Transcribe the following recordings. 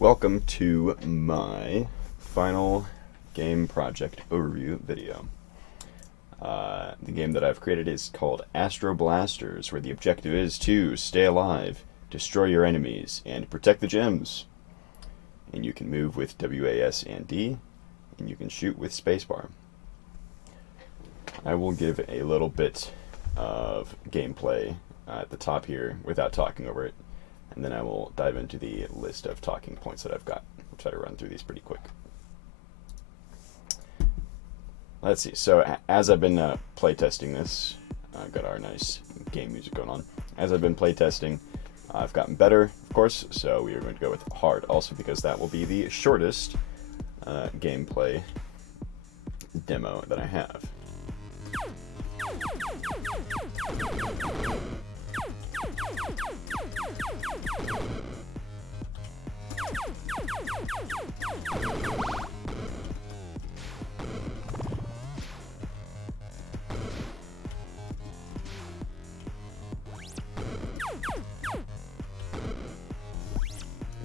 Welcome to my final game project overview video. The game that I've created is called Astro Blasters, where the objective is to stay alive, destroy your enemies, and protect the gems. And you can move with WAS and D, and you can shoot with spacebar. I will give a little bit of gameplay at the top here without talking over it, and then I will dive into the list of talking points that I've got. I'll try to run through these pretty quick. Let's see, so as I've been playtesting this, I've got our nice game music going on. As I've been playtesting, I've gotten better, of course, so we are going to go with hard, also because that will be the shortest gameplay demo that I have.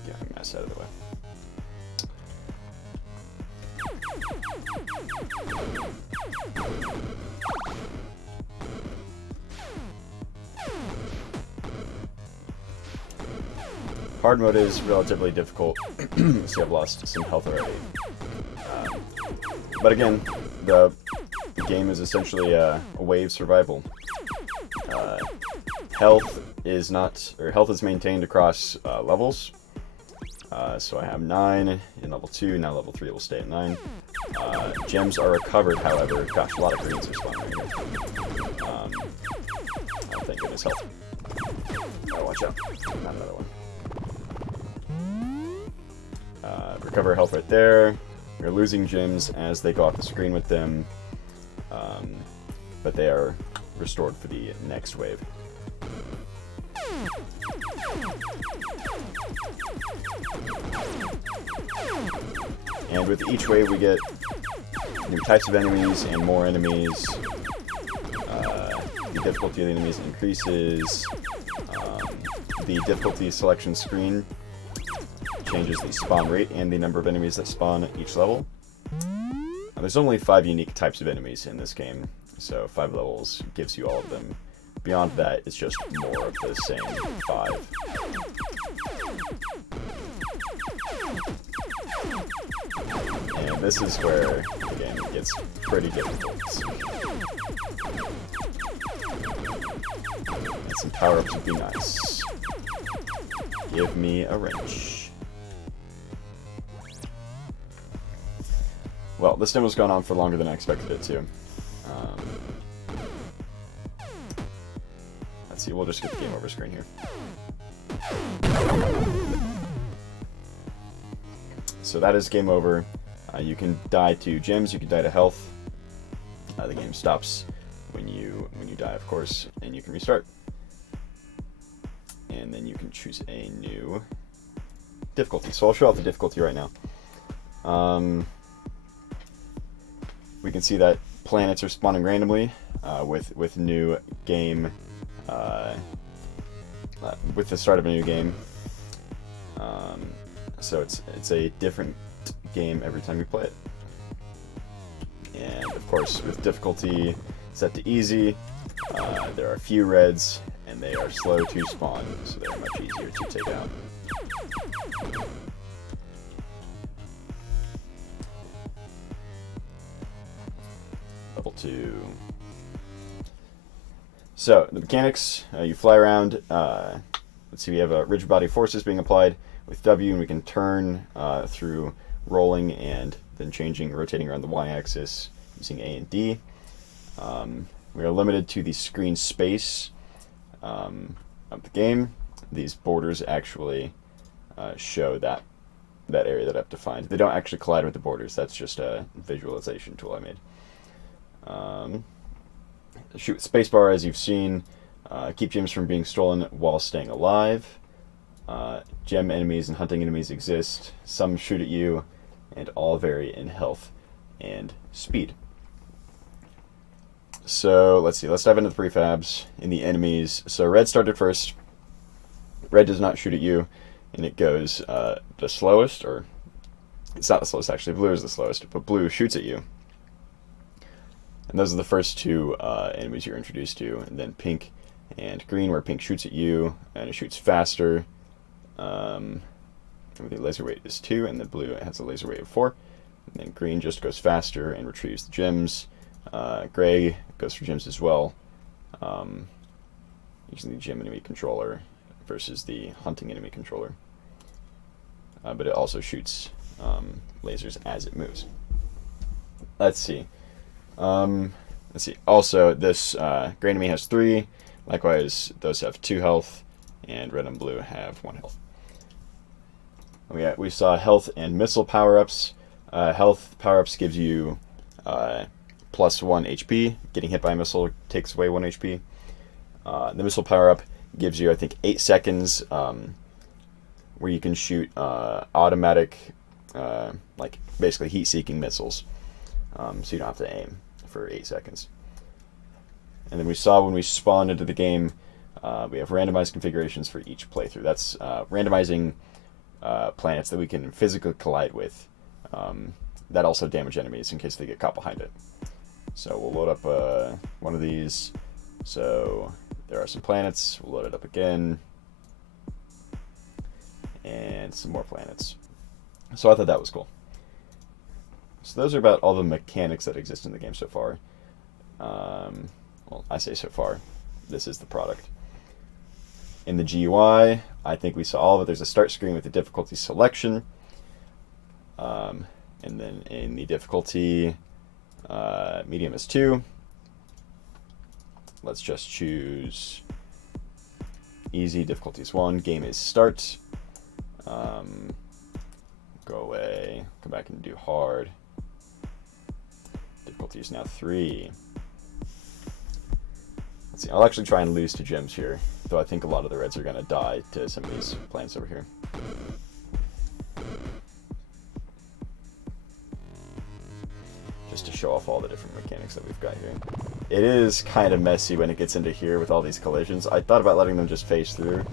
Get a mess out of the way. Hard mode is relatively difficult, so I've lost some health already. But again, the game is essentially a wave survival. Health is maintained across levels. So I have 9 in level 2, now level 3 will stay at 9. Gems are recovered, however. Gosh, a lot of greens are spawning right here. Oh, thank goodness, health. Oh, watch out. Not another one. Recover health right there. You're losing gems as they go off the screen with them, but they are restored for the next wave. And with each wave we get new types of enemies and more enemies. The difficulty of the enemies increases. The difficulty selection screen changes the spawn rate and the number of enemies that spawn at each level. There's only 5 unique types of enemies in this game, so 5 levels gives you all of them. Beyond that, it's just more of the same 5. And this is where the game gets pretty difficult. And some power-ups would be nice. Give me a wrench. Well, this demo's gone on for longer than I expected it to. Let's see, we'll just get the game over screen here. So that is game over. You can die to gems, you can die to health. The game stops when you die, of course, and you can restart. And then you can choose a new difficulty. So I'll show off the difficulty right now. We can see that planets are spawning randomly with new game, with the start of a new game. So it's a different game every time you play it. And of course, with difficulty set to easy, there are few reds, and they are slow to spawn, so they're much easier to take out. Level 2. So, the mechanics, you fly around. Let's see, we have rigid body forces being applied with W, and we can turn through rolling and then rotating around the Y-axis using A and D. We are limited to the screen space of the game. These borders actually show that area that I've defined. They don't actually collide with the borders. That's just a visualization tool I made. Shoot with spacebar, as you've seen. Keep gems from being stolen while staying alive. Gem enemies and hunting enemies exist. Some shoot at you, and all vary in health and speed. So let's see. Let's dive into the prefabs in the enemies. So red started first. Red does not shoot at you, and it goes the slowest, or it's not the slowest actually, blue is the slowest, but blue shoots at you. And those are the first two enemies you're introduced to, and then pink and green, where pink shoots at you, and it shoots faster. The laser weight is 2, and the blue has a laser weight of 4. And then green just goes faster and retrieves the gems. Gray goes for gems as well, using the gem enemy controller versus the hunting enemy controller. But it also shoots lasers as it moves. Let's see. Also, this gray enemy has 3. Likewise, those have 2 health, and red and blue have 1 health. We saw health and missile power-ups. Health power-ups gives you plus 1 HP. Getting hit by a missile takes away 1 HP. The missile power-up gives you, I think, 8 seconds where you can shoot automatic, like basically heat-seeking missiles. So you don't have to aim for 8 seconds. And then we saw when we spawned into the game, we have randomized configurations for each playthrough. That's randomizing planets that we can physically collide with that also damage enemies in case they get caught behind it. So we'll load up one of these. So there are some planets. We'll load it up again. And some more planets. So I thought that was cool. So those are about all the mechanics that exist in the game so far. Well, I say so far. This is the product. In the GUI, I think we saw all of it. There's a start screen with the difficulty selection. And then in the difficulty, medium is 2. Let's just choose easy. Difficulty is 1. Game is start. Go away. Come back and do hard. Difficulty is now 3. Let's see. I'll actually try and lose to gems here, though I think a lot of the reds are going to die to some of these planets over here. Just to show off all the different mechanics that we've got here. It is kind of messy when it gets into here with all these collisions. I thought about letting them just phase through,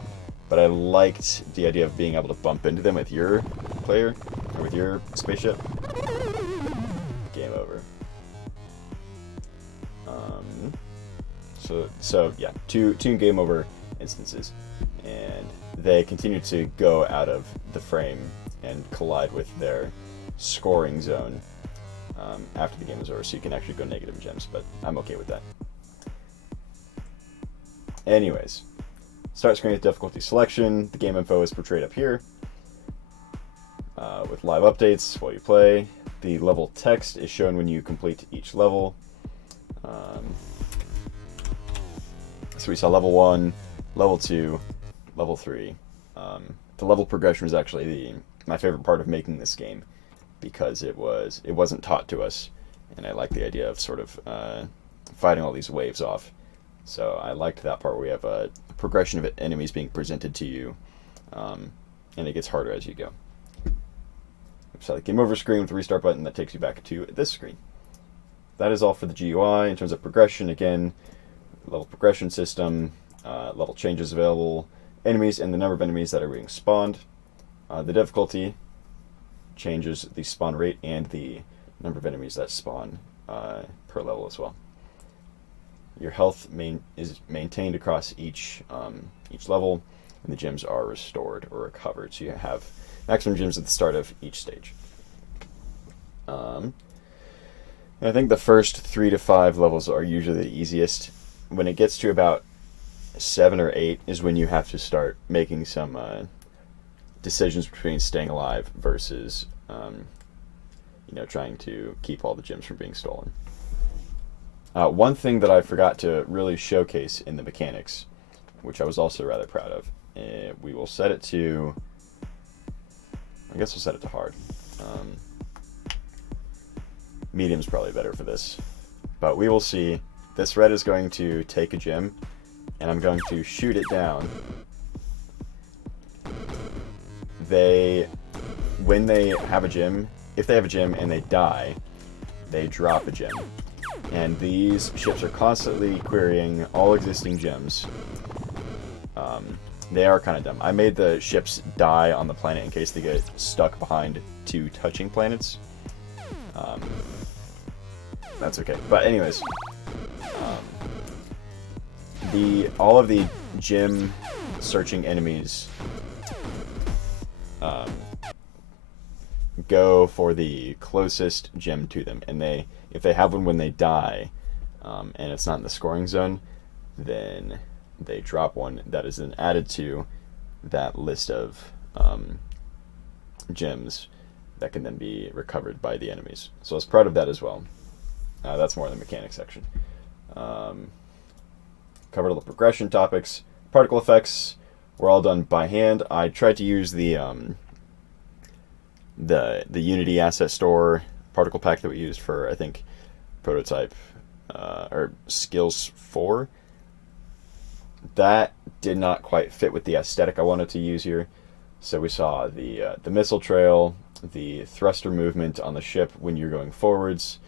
but I liked the idea of being able to bump into them with your player, or with your spaceship. Game over. So yeah, two game over instances, and they continue to go out of the frame and collide with their scoring zone after the game is over, so you can actually go negative gems, but I'm okay with that. Anyways, start screen with difficulty selection. The game info is portrayed up here with live updates while you play. The level text is shown when you complete each level. So we saw level 1, level 2, level 3. The level progression was actually my favorite part of making this game, because it wasn't taught to us, and I liked the idea of sort of fighting all these waves off. So I liked that part where we have a progression of enemies being presented to you, and it gets harder as you go. So the game over screen with the restart button that takes you back to this screen. That is all for the GUI. In terms of progression, again, level progression system, level changes available, enemies, and the number of enemies that are being spawned. The difficulty changes the spawn rate and the number of enemies that spawn per level as well. Your health is maintained across each level, and the gems are restored or recovered. So you have maximum gems at the start of each stage. And I think the first 3 to 5 levels are usually the easiest. When it gets to about 7 or 8 is when you have to start making some decisions between staying alive versus trying to keep all the gems from being stolen. One thing that I forgot to really showcase in the mechanics, which I was also rather proud of, we will set it to, I guess we'll set it to hard. Medium's probably better for this, but we will see. This red is going to take a gem, and I'm going to shoot it down. When they have a gem, if they have a gem and they die, they drop a gem. And these ships are constantly querying all existing gems They are kind of dumb. I made the ships die on the planet in case they get stuck behind two touching planets. That's okay. But anyways, all of the gym searching enemies go for the closest gem to them, and if they have one when they die, and it's not in the scoring zone, then they drop one that is then added to that list of gems that can then be recovered by the enemies. So I was proud of that as well. That's more in the mechanics section. Covered all the progression topics. Particle effects were all done by hand. I tried to use the Unity asset store particle pack that we used for, I think, prototype or skills 4. That did not quite fit with the aesthetic I wanted to use here. So we saw the missile trail, the thruster movement on the ship when you're going forwards.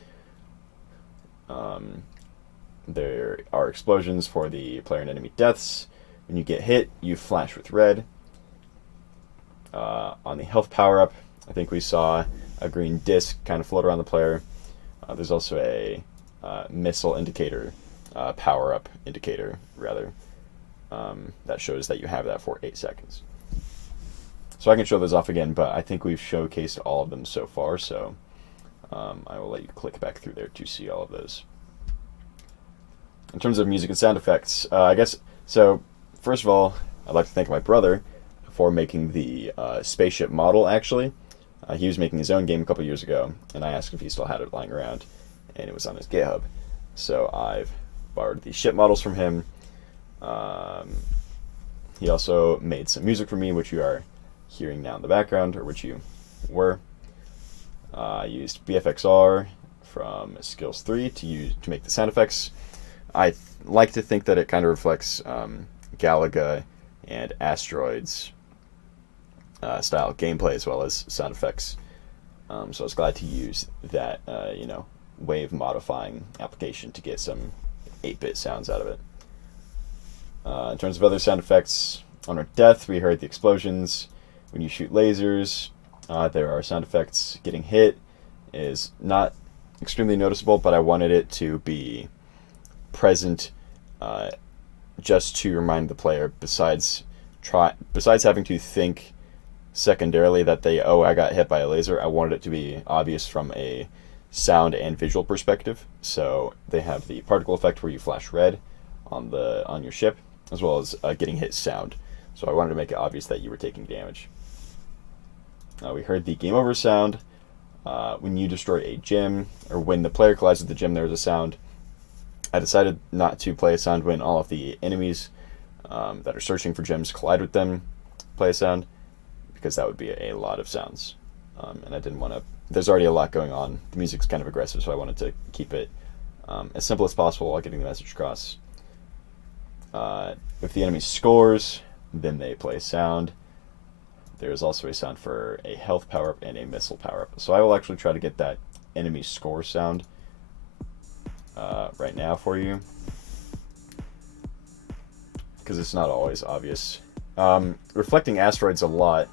There are explosions for the player and enemy deaths. When you get hit, you flash with red. On the health power-up, I think we saw a green disc kind of float around the player. There's also a missile indicator, power-up indicator, rather, that shows that you have that for 8 seconds. So I can show those off again, but I think we've showcased all of them so far, so I will let you click back through there to see all of those. In terms of music and sound effects, I guess, so first of all, I'd like to thank my brother for making the spaceship model, actually. He was making his own game a couple years ago, and I asked if he still had it lying around, and it was on his GitHub. So I've borrowed the ship models from him. He also made some music for me, which you are hearing now in the background, or which you were. I used BFXR from Skills 3 to make the sound effects. I like to think that it kind of reflects Galaga and Asteroids style gameplay as well as sound effects. So I was glad to use that wave modifying application to get some 8-bit sounds out of it. In terms of other sound effects, on our death, we heard the explosions. When you shoot lasers, there are sound effects. Getting hit is not extremely noticeable, but I wanted it to be present just to remind the player, besides having to think secondarily that I got hit by a laser, I wanted it to be obvious from a sound and visual perspective. So they have the particle effect where you flash red on your ship, as well as getting hit sound. So I wanted to make it obvious that you were taking damage. We heard the game over sound. When you destroy a gem, or when the player collides with the gem, there's a sound. I decided not to play a sound when all of the enemies that are searching for gems collide with them play a sound, because that would be a lot of sounds. And I didn't want to... There's already a lot going on. The music's kind of aggressive, so I wanted to keep it as simple as possible while getting the message across. If the enemy scores, then they play sound. There's also a sound for a health power-up and a missile power-up. So I will actually try to get that enemy score sound right now for you, because it's not always obvious. Reflecting asteroids a lot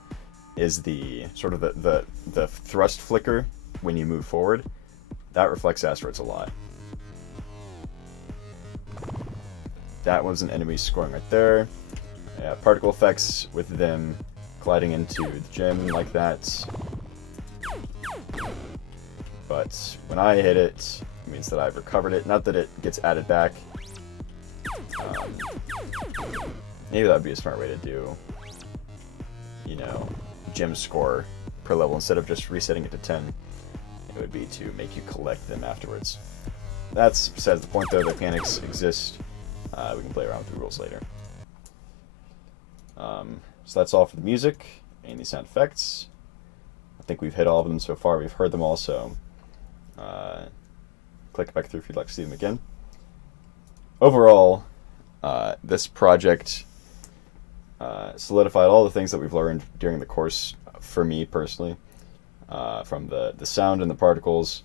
is the sort of the thrust flicker when you move forward. That reflects asteroids a lot. That was an enemy scoring right there. Particle effects with them colliding into the gem like that. But when I hit it, it means that I've recovered it. Not that it gets added back. Maybe that would be a smart way to do, gem score per level. Instead of just resetting it to 10, it would be to make you collect them afterwards. That's besides the point, though. The mechanics exist. We can play around with the rules later. So that's all for the music and the sound effects. I think we've hit all of them so far. We've heard them all, so click back through if you'd like to see them again. Overall, this project solidified all the things that we've learned during the course for me personally, from the sound and the particles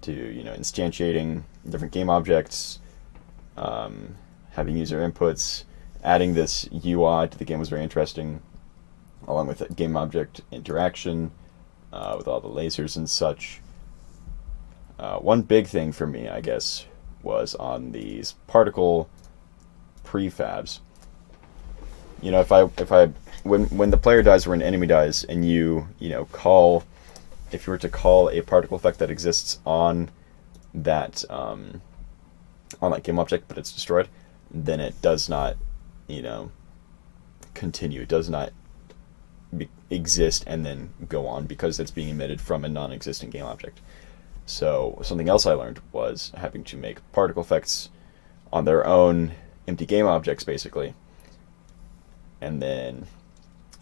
to instantiating different game objects, having user inputs, adding this UI to the game was very interesting, along with game object interaction with all the lasers and such. One big thing for me, I guess, was on these particle prefabs. You know, when the player dies or an enemy dies, and if you were to call a particle effect that exists on that game object, but it's destroyed, then it does not, continue. It does not exist and then go on because it's being emitted from a non-existent game object. So something else I learned was having to make particle effects on their own empty game objects, basically, and then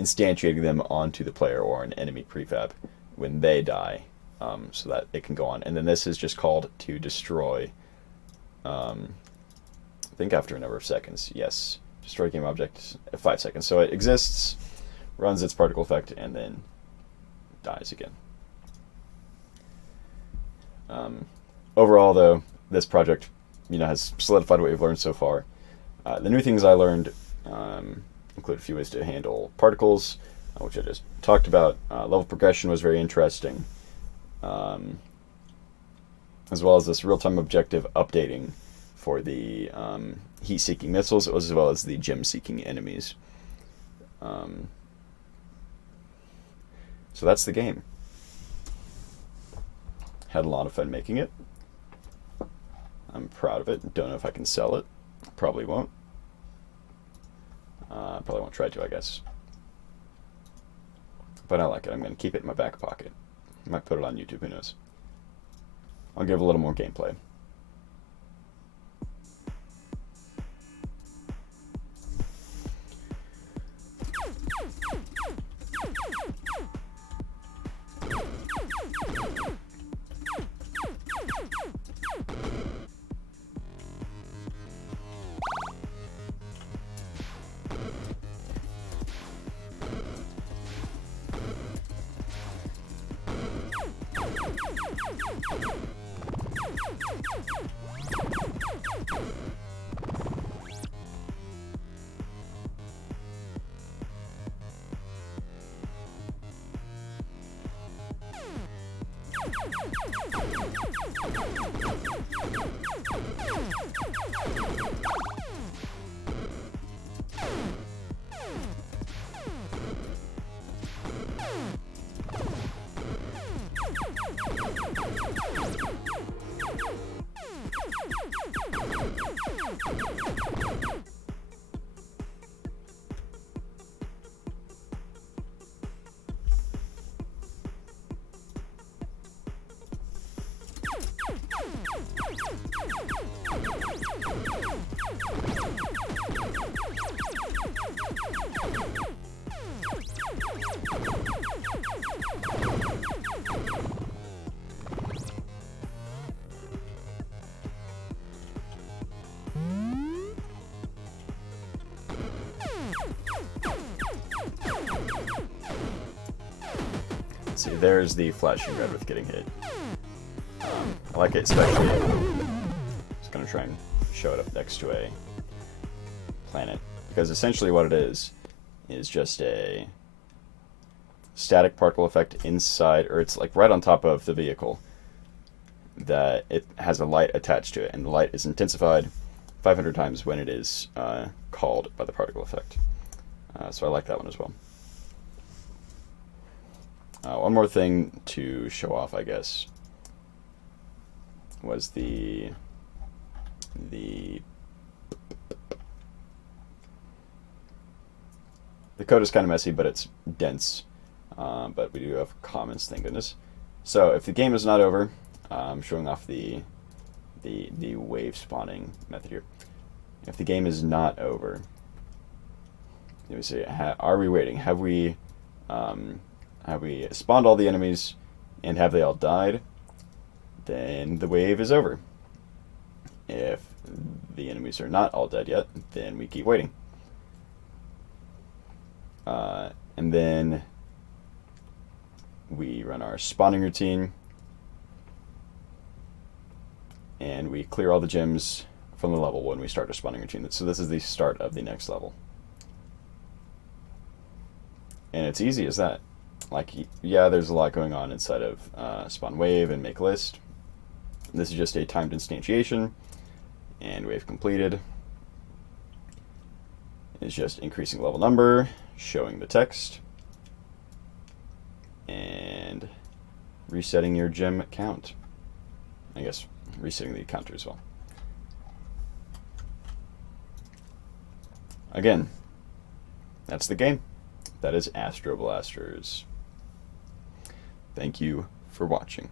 instantiating them onto the player or an enemy prefab when they die, so that it can go on. And then this is just called to destroy, I think after a number of seconds. Yes, destroy game object at 5 seconds. So it exists, runs its particle effect, and then dies again. Overall, though, this project, has solidified what we've learned so far. The new things I learned include a few ways to handle particles, which I just talked about. Level progression was very interesting, as well as this real-time objective updating for the heat-seeking missiles, as well as the gem-seeking enemies. So that's the game. Had a lot of fun making it. I'm proud of it. Don't know if I can sell it. Probably won't. Probably won't try to, I guess. But I like it. I'm going to keep it in my back pocket. I might put it on YouTube, who knows. I'll give a little more gameplay. See, there's the flashing red with getting hit. I like it especially. Just gonna try and show it up next to a planet, because essentially what it is just a static particle effect inside, or it's like right on top of the vehicle, that it has a light attached to it, and the light is intensified 500 times when it is called by the particle effect. So I like that one as well. One more thing to show off, I guess, was the code is kind of messy, but it's dense. But we do have comments, thank goodness. So if the game is not over, I'm showing off the wave spawning method here. If the game is not over, let me see. Are we waiting? Have we spawned all the enemies, and have they all died? Then the wave is over. If the enemies are not all dead yet, then we keep waiting. And then we run our spawning routine, and we clear all the gems from the level when we start a spawning routine. So this is the start of the next level. And it's easy as that. Like, yeah, there's a lot going on inside of spawn wave and make list. This is just a timed instantiation, and wave completed is just increasing level number, showing the text, and resetting your gem count. I guess resetting the counter as well. Again, that's the game. That is Astro Blasters. Thank you for watching.